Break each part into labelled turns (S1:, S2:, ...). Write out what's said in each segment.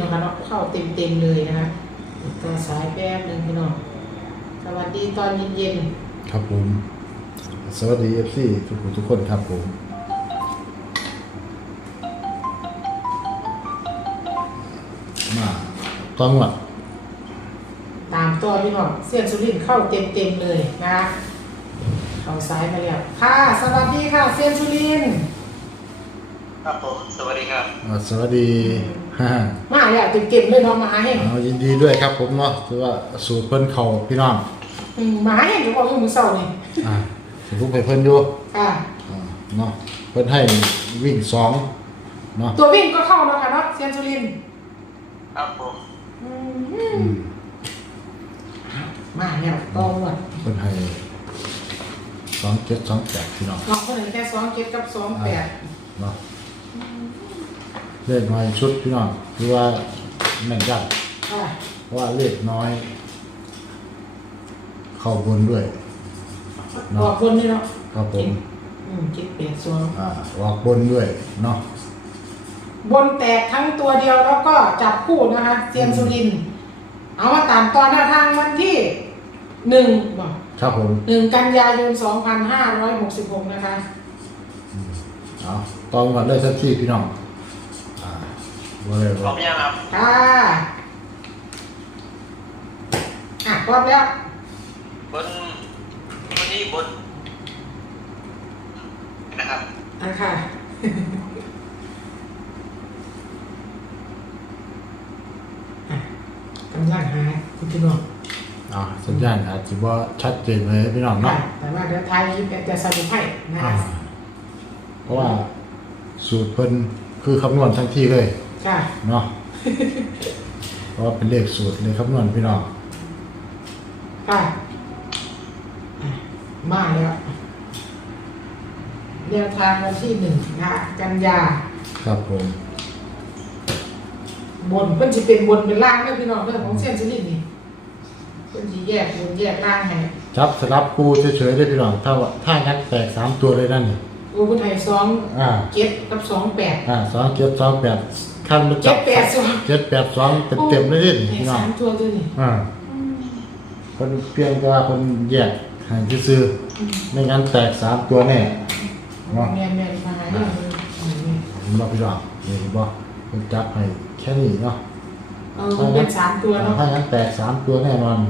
S1: นะคะเนาะเข้าเต็มเลยนะคะต่อสายแป๊บนึงพี่น้องสวัสดีตอนเย็น
S2: ครับผมสวัสดีFCทุกคนครับผมมาต้องหวัด
S1: ตามตัวพี่น้องเสี้ยนสุรินทร์เข้าเต็มเลยนะคะเข้าซ้ายมาแล้วค่ะสวัสดีค่ะเสี้ยนสุรินทร์
S3: ครับผมสวัสดีครับ
S2: สวัสดี
S1: มาแล้วเต็มเลยเนาะมาให้
S2: ยินดีด้วยครับผมเนาะถือว่าสูตรเพิ่นเขาพี่น้อง
S1: มาให้หนูบอกอยู่มื้อเช้านี่
S2: สรุปให้เพิ่นอยู่
S1: ค่ะ
S2: เนาะเพิ่นให้วิ่ง2เนาะ
S1: ตัววิ่งก็เข้าแล้วค่ะเนาะเสี้ยนสุรินทร์
S3: ครับผม
S1: มาแล้วตองหมด
S2: เพิ่นให้2728พี่น้อง
S1: เนาะเพิ่นให้แค่27กับ28
S2: เนาะเลขน้อยชุดพี่น้องคือว่าแม่นจัดเพราะว่าเลขน้อยเข้าบนด้วย
S1: ออกบนนี่เนาะ
S2: ครับผม
S1: 782
S2: ออกบนด้วยเนาะ
S1: บนแตกทั้งตัวเดียวแล้วก็จับคู่นะคะเซียนสุรินทร์เอามาตามตอนหน้าทางวันที่1บอก
S2: ครับผม
S1: 1 กันยายน 2566นะคะ
S2: เอาตอนก่อนเลยสักที่พี่น้อง
S3: พร้อมยังครับ
S1: ค่ะพร้อมแล้ว
S3: วันนี้บนนะครับ
S1: ค่ะกำลังหาคุณพี่น้อง
S2: สัญญาณอาจจะว่าชัดเจนเลยพี่น้องเนาะ
S1: แต่ว่าเดี๋ยวท้ายคลิปจะสรุปให้นะคะ
S2: เพราะว่าสูตรเพิ่นคือคำนวณทั้งที่เลยเนาะเพราะว่าเป็นเลขสูตรเลยคำนวณพี่น้อง
S1: ค่ะมาแล้วแนวทางวันที่1นะกันยา
S2: ครับผม
S1: บนเพิ่นสิเป็นบนเป็นล่างเด้อพี่น้องเด้อของเส้นชนิดนี้เพิ่นสิแยกบนแยกล่างให้
S2: จับสลับปูเฉยๆได้พี่น้องถ้างั้นแตก3ตัวเลยนั่นนี่
S1: เพิ่นให้2 7กับ28
S2: 2 7 2 8ขั้นมันจับ7 8 2เต็มๆเลยพี่น้อง
S1: 3ตัวด้วยนี่
S2: เพิ่นเพียงแต่ว่าเพิ่นแยกให้ซื่อๆไม่งั้นแตก3ตัวแน่
S1: แม่นๆมาให้
S2: เห็นบ่พี่น้องเห็นบ่เพิ่นจับให้แค่นี้เนาะ
S1: เป็น3ตัวเนาะ
S2: ถ้างั้นแตก3ตัวแน่นอน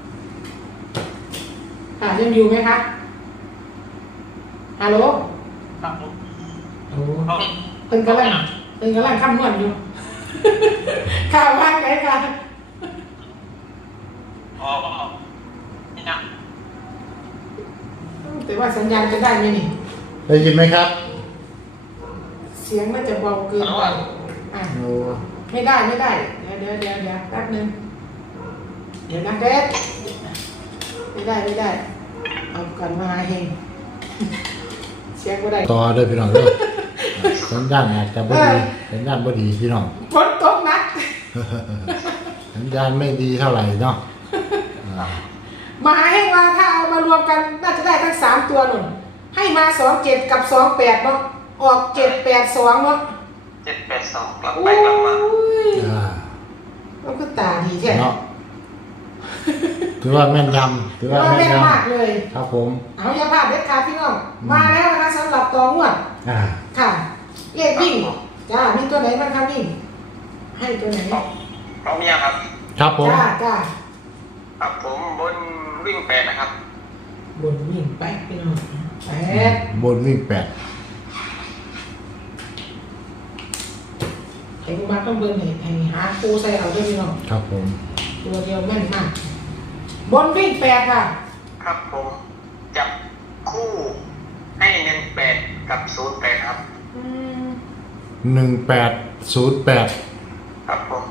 S1: ค่ะยังอยู่ไหมคะฮัลโหล
S3: ครับผม
S1: โอ้เพิ่นกำลังคำนวณอยู่ข่าวว่าไงคะ
S3: นี่นะ
S1: แต่ว่าสัญญาณจะได้ไหมนี่
S2: ได้ยินไหมครับ
S1: เสียงมันจะเบาเกินไปไม่ได้เดี๋ยวแป๊บนึงเดี๋ยวนะเด็ดไม่ได้เอาก่อนมาเฮงเสียงก็ได้
S2: ต่อเลยพี่น้องเด้อสัญญาณอาจจะบ่ดีสัญญาณบ่ดีพี่น้อง
S1: ฝนตกหนัก
S2: สัญญาณไม่ดีเท่าไหร่เนาะ
S1: มาให้ว่าถ้าเอามารวมกันน่าจะได้ทั้ง3ตัวหนุนให้มา27กับ28เนาะออก782เนาะ
S3: 782กลับไปกลับมา
S1: แล้วก็ตาดีแท้
S2: เนาะถือว่าแม่นยำถือว่า
S1: แม่นมากเลย
S2: ครับผม
S1: เอาอย่าพลาดเด็ดขาดพี่น้องมาแล้วนะคะสำหรับต่องวดค่ะเลขวิ่งจ้ามีตัวไหนบ้างครับวิ่งให้ตัวไหน
S3: พร้อมยังครับ
S2: ครับผม
S1: จ้า
S3: ครับผมบนวิ่ง8นะครับ
S1: บนวิ่ง8พี่น้อง
S2: บนวิ่ง8
S1: ไอ้กูมาต้องเบิ่งให้หาปูใส่เอาด้วยพี่น้อง
S2: ครับผม
S1: ตัวเดียวแม่นมากบนวิ่ง8ค่ะ
S3: ครับผมจับคู่ให้18กับ08ครับ
S2: 1808
S3: ครับผม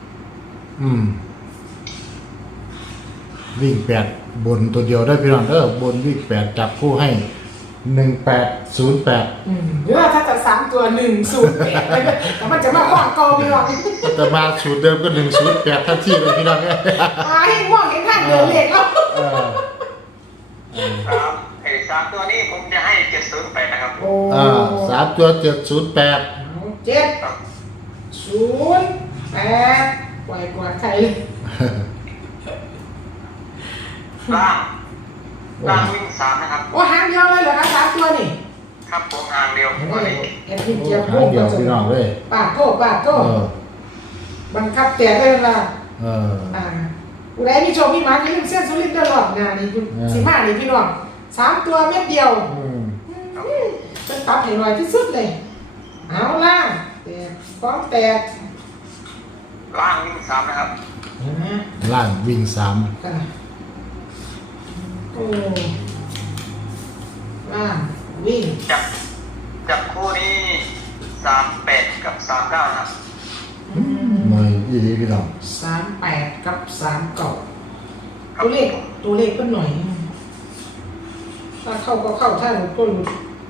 S2: วิ่ง8บนตัวเดียวได้พี่น้องบนวิ่ง8จับคู่ให้1808
S1: หรือว่าถ้าจะ3ตัว108แต่มันจะมาขวางกองพี่น้อง
S2: แต่มาสูตรเดิมก็108ทันทีเลยพี่น้อง
S1: ให้มองเห็นทางเดินเลขแล้ว
S3: 3ตัวนี้ผมจะให้708นะครับ
S2: 3ตัว708
S1: 708 แป๊บปล่อยกวาดใครเลย
S3: ล่างวิ่ง3นะครับ
S1: โอ้หางเดียวเลยเหรอครับ3 ตัวนี่
S3: ครับผมหางเดียวตัวนี้
S1: แอนที่เกียว
S2: หางเดียวพี่น้องเลย
S1: ปาดโต้บังคับแต่ได้เวลาผู้ใดมีโชคมีหมาอย่าลืมเส้นสุรินทร์ตลอดงานนี่15นี่พี่น้อง3 ตัวเม็ดเดียวเป็นตับให้ลอยที่สุดเลยเอาล่ะแตกฟ้องแตก
S3: ล่างวิ่ง3นะครับ
S1: เห็นไหม
S2: ล่างวิ่ง3
S1: โอ้ล่างวิ่ง
S3: จับคู่นี้38กับ39นะครับ
S2: หน่อยยี่ดีพี่น้อง
S1: 38กับ39
S3: ครับ
S1: ตัวเลขก็หน่อยถ้าเข้าก็เข้าถ้าหลุดก็หลุด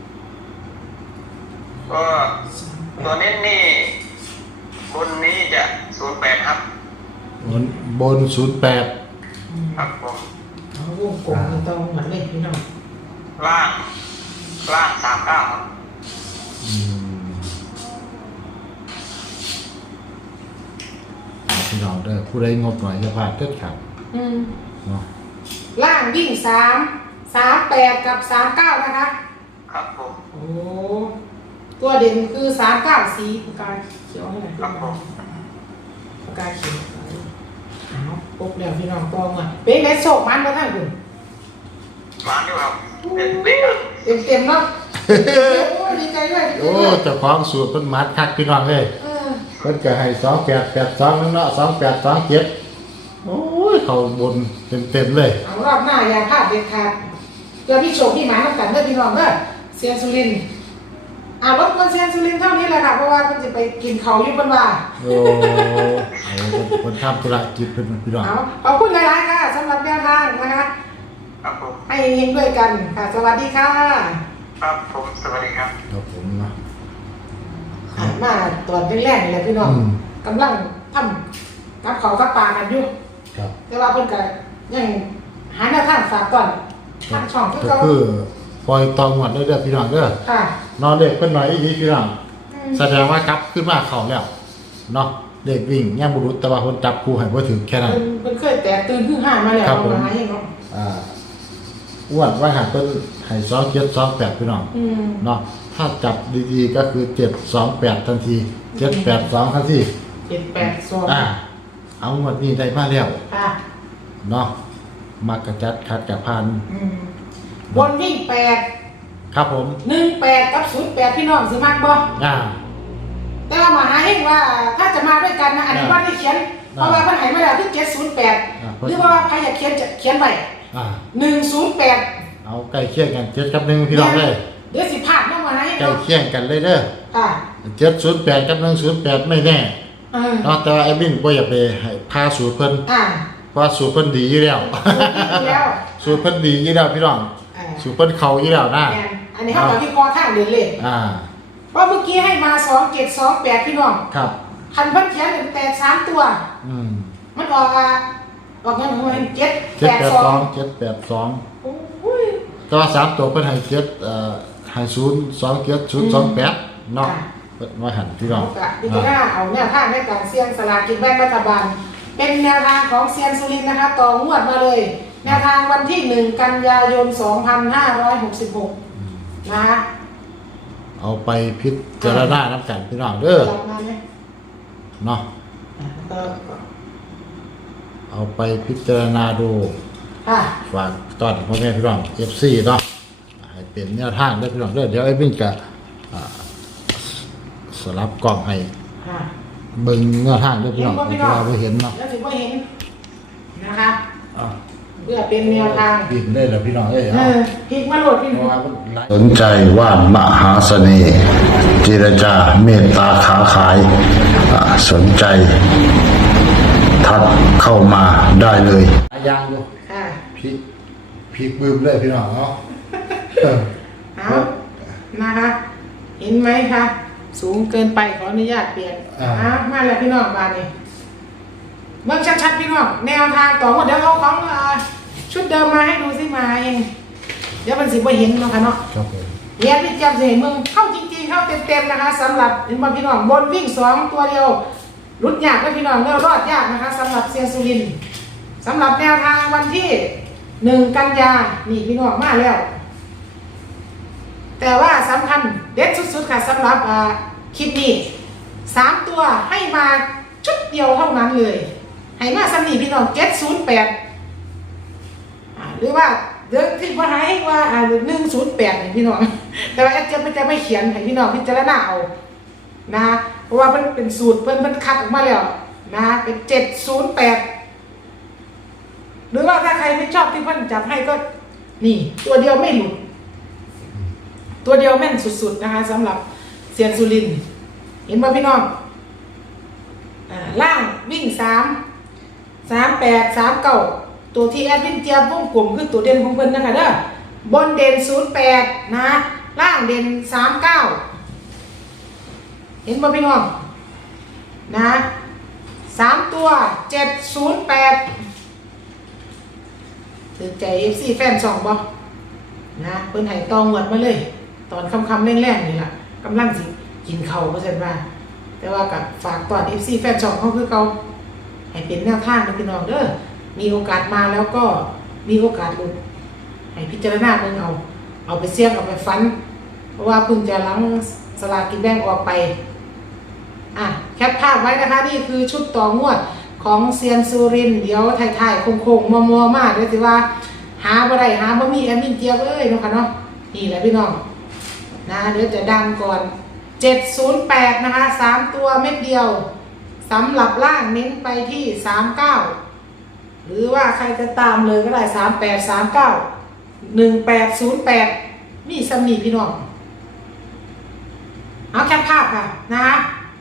S3: ก็ตัวเน้นนี่บนนี้จะ08ครับ
S2: บน08
S3: ครับผม
S1: เอาวงกลมนี่ต้องเหมือนเลขพี่น้อง
S3: ล่าง39ครับ
S2: พี่น้องเด้อผู้ใดงบหน่อยจะพลาดเด็ดขาดเนาะ
S1: ล่างวิ่ง38กับ39นะคะ
S3: ครับผม
S1: โอ้ตัวเด่นคือ39สีปากกาเขียวให้หน่อย
S3: ครับผม
S1: ปากกาเขียวเอาปุ๊บเดี๋ยวพี่น้องตองอ่ะเป็นไงโศกมันมาทั้งคุณ
S3: ร้านอยู่ครับเด็กครับ
S1: เต็มเนาะโอ้ดีใจด้วย
S2: โอ้เจ้าของสูตรเพิ่นมัดคักพี่น้องเอ้ยเพิ่นก็ให้2882นั่นเนาะ2827โอ้ยเข้าบนเต็มๆเลย
S1: เอารอบหน้าอย่าพลาดเด็ดขาดเดี๋ยวพี่โชคพี่หมาต้องกันเด้อพี่น้องเด้อเซียนสุรินทร์รถมันเซียนสุรินทร์เท่านี้แหละค่ะเพราะว่ามันจะไปกินเขาอยู่บนว่า
S2: โอ้คนทำธุรกิจเป็นพี่น้อง
S1: เอาขอบคุณหลายๆค่ะสำหรับแนวทางนะคะ
S3: ครับผม
S1: ให้เฮงด้วยกันค่ะสวัสดีค่ะ
S3: ครับผมสวัสดีครับ
S2: ครับผมเนาะ
S1: มาตอนแรกๆนี่แหละพี่น้องกำลังทำกับเขากับปลากันอยู่
S2: ครับ
S1: แต่ว่าเพิ่นก็ยังหาแนวทางฝากก่อนทางช่องคือ
S2: ก็
S1: เขา
S2: คือปล่อยตองหมดเด้อพี่น้องเด้อ
S1: ค่ะ
S2: นอนเด็กเพิ่นหน่อยอีกทีพี่น้องแสดงว่ากลับขึ้นมาเข้าแล้วเนาะเด็กวิ่งย่างบุรุษแต่ว่าคนจับคู่ให้บ่ถึงแค่นั้น
S1: เพิ่นเคยแตกตื่นขึ้นห้ามาแล้ว
S2: ครับผม
S1: มาเองเนาะ
S2: อ้วนว่าหากเพิ่นให้2728พี่น้องเนาะถ้าจับดีๆก็คือ728ทันที782ทันที
S1: 782
S2: เอางวดนี้ได้มาแล้ว
S1: ค่ะ
S2: เนาะมักกระจัดคัดกับพัน
S1: บนวิ่ง8
S2: ครับผม
S1: 18กับ08พี่น้องสิมักบ่ แต่ว่ามาหาเองว่าถ้าจะมาด้วยกันนะอันนี้ว่าได้เขียนเพราะว่าเพิ่นให้มาแล้วคือ708หรือว่าใครอยากเขียนไว้108
S2: เอาใกล้เคียงกัน7กับ1พี่น้องเลย
S1: เดี๋ยวสิพลาดน้องมาให้
S2: ใกล้เคียงกันเลยเด้อ
S1: ค่ะ
S2: 708กับ108ไม่แน่เนาะแต่ว่าแอดมินบ่อยากไปให้พาสูตรเพิ่นเพราะสูตรเพิ่นดีอยู่แล้ว
S1: แล้ว
S2: สูตรเพิ่นดีอยู่แล้วพี่น้องสูตรเพิ่นเข้าอยู่แล้วนะ
S1: อันนี้เขาบอกที่คอทางเดินเลยเพราะเมื่อกี้ให้มา2728พี่น้อง
S2: ครับ
S1: คันเพิ่นเขียนเป็น83ตัวมันออกยังไง782
S2: 782
S1: โอ้ย
S2: แต่ว่า3ตัวเพิ่นให้ให้027 028เนาะเพิ่นว่าหั่นพี่น้อง
S1: พิจารณาเอาแนวทางในการเสี่ยงสลากกินแบ่งรัฐบาลเป็นแนวทางของเซียนสุรินทร์นะคะต่องวดมาเลยแนวทางวันที่1กันยายน2566นะคะ
S2: เอาไปพิจารณาน้ำกันพี่น้องเด้อ
S1: รับมาไหม
S2: เนาะเอาไปพิจารณาดู
S1: ค่ะ
S2: ฝากตอนพ่อแม่พี่น้อง FC เนาะให้เป็นแนวทางได้อพี่น้องเด้อเดี๋ยวไอ้บิ่งจะสลับกล่องให้
S1: ค่ะ
S2: เบิ่งแนวทางได้อพี่น้องเพราะว่าบ่เห็นเนาะ
S1: แล้วถือว่าเห็นนะคะเพื่อเป็นแนวทาง
S2: บิ่งได้แล้วพี่น้องเอ้ย
S1: พลิกมาโหลดพี่
S2: เพ
S1: น้
S2: ราะ
S1: อง
S2: ว่ามันหลาย
S4: สนใจว่านมหาเสน่ห์เจรจาเมตตาขาขายสนใจ ทักเข้ามาได้เลย
S2: หลายอย่างอยู่
S1: ค่ะ
S2: พลิกบึ้มเลยพี่น้องเนาะ
S1: เอานะคะเห็นไหมคะสูงเกินไปขออนุญาตเปลี่ยนมาแล้วพี่น้องบานนี้เบิ่งชัดๆพี่น้องแนวทางต่อหมดเดี๋ยวเอาของชุดเดิมมาให้ดูสิมาเองเดี๋ยวมันสิบ่เห็นเนาะค่ะเนาะ
S2: ครับผม
S1: เรียนวิจารณ์เห็นมึงเข้าจริงๆเข้าเต็มๆนะคะสำหรับเห็นบ่พี่น้องบนวิ่ง2ตัวเดียวรุดยากก็พี่น้องรอดยากนะคะสำหรับเซียนสุรินทร์สำหรับแนวทางวันที่1 กันยานี่พี่น้องมาแล้วแต่ว่าสำคัญเด็ดสุดๆค่ะสำหรับคลิปนี้3 ตัวให้มาชุดเดียวเท่านั้นเลยให้มาสำนีพี่น้อง708หรือว่าเดี๋ยวที่ว่าให้ว่า108นี่พี่น้องแต่ว่าจะไม่เขียนให้พี่น้องพิจารณาเอานะเพราะว่ามันเป็นสูตรเพิ่นคัดออกมาแล้วนะเป็น708หรือว่าถ้าใครไม่ชอบที่เพิ่นจับให้ก็นี่ตัวเดียวไม่หลุดตัวเดียวแม่นสุดๆนะคะสำหรับเซียนสุรินทร์เห็นป่ะพี่น้องล่างวิ่ง3 38 39ตัวที่แอดวินเจียบวงกลมคือตัวเด่นของเพิ่นนะคะเด้อบนเด่น08นะล่างเด่น39เห็นป่ะพี่น้องนะ3 ตัว708ถือใจ FC แฟน2บ่นะเพิ่นให้ตองหมดมาเลยตอนค่ำๆแรงๆนี่ล่ะกำลังสิกินข้าวว่าซั่นว่าแต่ว่ากับฝากตอน FC แฟน2เฮาคือเก่าให้เป็นแนวทางนะพี่น้องเด้อมีโอกาสมาแล้วก็มีโอกาสหลุดให้พิจารณาเบิ่งเอาไปเสี่ยงเอาไปฟันเพราะว่าเพิ่งจะหลังสลากกินแบ่งออกไปแคปภาพไว้นะคะนี่คือชุดต่องวดของเซียนสุรินทร์เดี๋ยวถ่ายๆโค้งๆมัวๆมากเดี๋ยวสิว่าหาบ่ได้หาบ่มีแอดมินเจี๊ยบเอ้ยเนาะค่ะเนาะนี่แหละพี่น้องนะเดี๋ยวจะดังก่อน708นะคะ3 ตัวเม็ดเดียวสำหรับล่างเน้นไปที่39หรือว่าใครจะตามเลยก็ได้38 39 18 08นี่สำนีพี่น้องเอาแคปภาพค่ะนะคะ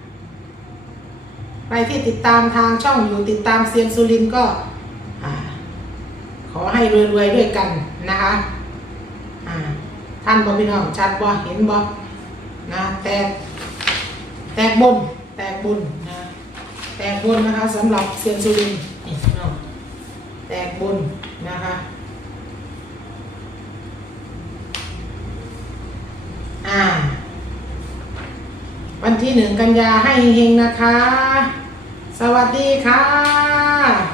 S1: ใครที่ติดตามทางช่องอยู่ติดตามเซียนสุรินทร์ก็ขอให้รวยๆด้วยกันนะคะท่านบ่พี่น้องชัดบ่เห็นบ่นะแตกบนนะแตกบนนะคะสำหรับเซียนสุรินทร์นี่พี่น้องแตกบนนะคะวันที่1 กันยาให้เฮงๆนะคะสวัสดีค่ะ